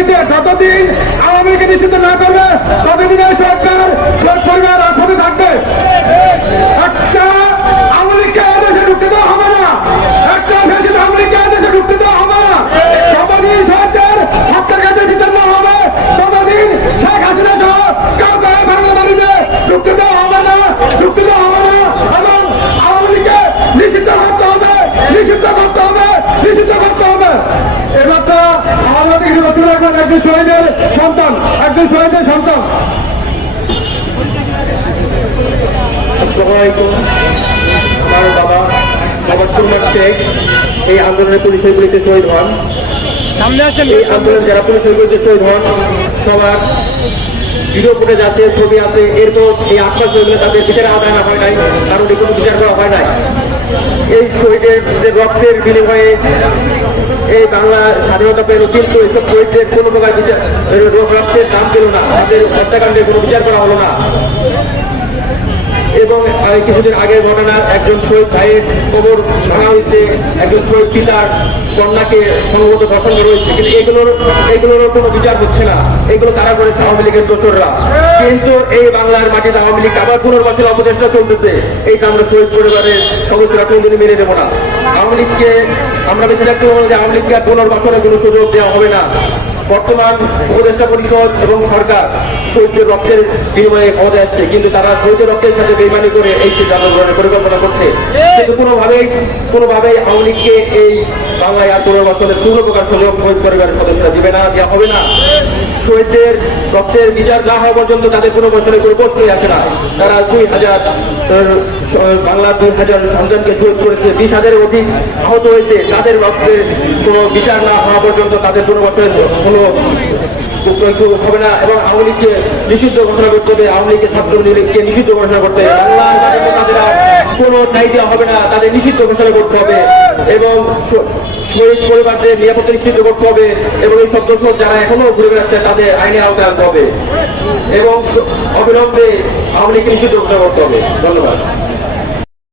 দিতে যতদিন আওয়ামী লীগকে নিষিদ্ধ না করবে ততদিন এই সরকার সব পরিবার রাজপথে থাকবে একটা আওয়ামী লীগকে এদেশে ঢুকতে দেওয়া হবে না একটা ফেসিল আওয়ামী লীগকে এদেশে ঢুকতে দেওয়া হবে না যতদিন সরকার হত্যার কাছে বিচার না হবে ততদিন শেখ হাসিনা সহ কাউকে বাংলা বাড়িতে ঢুকতে দেওয়া হবে না ঢুকতে দেওয়া হবে না এবং আওয়ামী লীগকে নিষিদ্ধ করতে হবে নিষিদ্ধ করতে হবে নিষিদ্ধ করতে হবে এবার তো আমাদের কিছু নতুন রাখবেন একজন শহীদের সন্তান একজন শহীদের সন্তান। আমার বাবা বাবা সুরমার শেখ এই আন্দোলনে পুলিশের গুলিতে শহীদ হন। সামনে আসেন। এই আন্দোলনে যারা পুলিশের গুলিতে শহীদ হন সবার ভিডিও ফুটেজ আছে ছবি আছে এরপর এই আত্মা চললে তাদের বিচার আদায় না হয় নাই কারণ কোনো বিচার করা হয় নাই। এই শহীদের যে রক্তের বিনিময়ে এই বাংলা স্বাধীনতা পেল, কিন্তু এইসব শহীদদের কোনো প্রকার বিচার রক্তের দাম পেল না তাদের হত্যাকাণ্ডের কোনো বিচার করা হলো না। এবং কিছুদিন আগের ঘটনা একজন শহীদ ভাইয়ের কবর ভাঙা হয়েছে, একজন শহীদ পিতার কন্যাকে সম্ভবত ধর্ষণ করা হয়েছে কিন্তু এগুলোর এগুলোর কোনো বিচার হচ্ছে না। এগুলো তারা করেছে আওয়ামী লীগের দোসররা? কিন্তু এই বাংলার মাটিতে আওয়ামী লীগ আবার পুনর্বাসের অপচেষ্টা চলতেছে। এইটা আমরা শহীদ পরিবারের সদস্যরা কোনদিন মেনে নেব না। আওয়ামী লীগকে আমরা বেশি দেখতে পাবো যে আওয়ামী লীগকে পুনর্বাসনে কোনো সুযোগ দেওয়া হবে না। বর্তমান উপদেষ্টা পরিষদ এবং সরকার শহীদের রক্তের বিনিময়ে পদে আসছে, কিন্তু তারা শহীদের রক্তের সাথে বেমানি করে এই সিদ্ধান্ত গ্রহণের পরিকল্পনা করছে। কিন্তু কোনোভাবেই কোনোভাবেই আওয়ামী লীগকে এই বাংলায় আর পুনর্বাসনের পূর্ণ প্রকার সুযোগ শহীদ পরিবারের সদস্যরা দিবে না, দেওয়া হবে না। শহীদদের রক্তের বিচার না হওয়া পর্যন্ত তাদের কোনো বছরের কোনো প্রশ্নই আসে না। তারা দুই হাজার বাংলার দুই হাজার সন্তানকে শহীদ করেছে। বিশ হাজারের অধিক আহত হয়েছে। তাদের রক্তের কোনো বিচার না হওয়া পর্যন্ত তাদের কোনো বছরের কোনো হবে না। এবং আওয়ামী লীগকে নিষিদ্ধ ঘোষণা করতে হবে। আওয়ামী লীগের ছাত্র লীগকে নিষিদ্ধ ঘোষণা করতে হবে। তাদের কোনো দেওয়া হবে না। তাদের নিষিদ্ধ ঘোষণা করতে হবে। এবং শহীদ পরিবারদের নিরাপত্তা নিশ্চিত করতে হবে এবং এই দোষক যারা এখনও ঘুরে বেড়াচ্ছে, তাদের আইনের আওতায় আনতে হবে। এবং অবিলম্বে আওয়ামী লীগকে নিষিদ্ধ করতে হবে। ধন্যবাদ।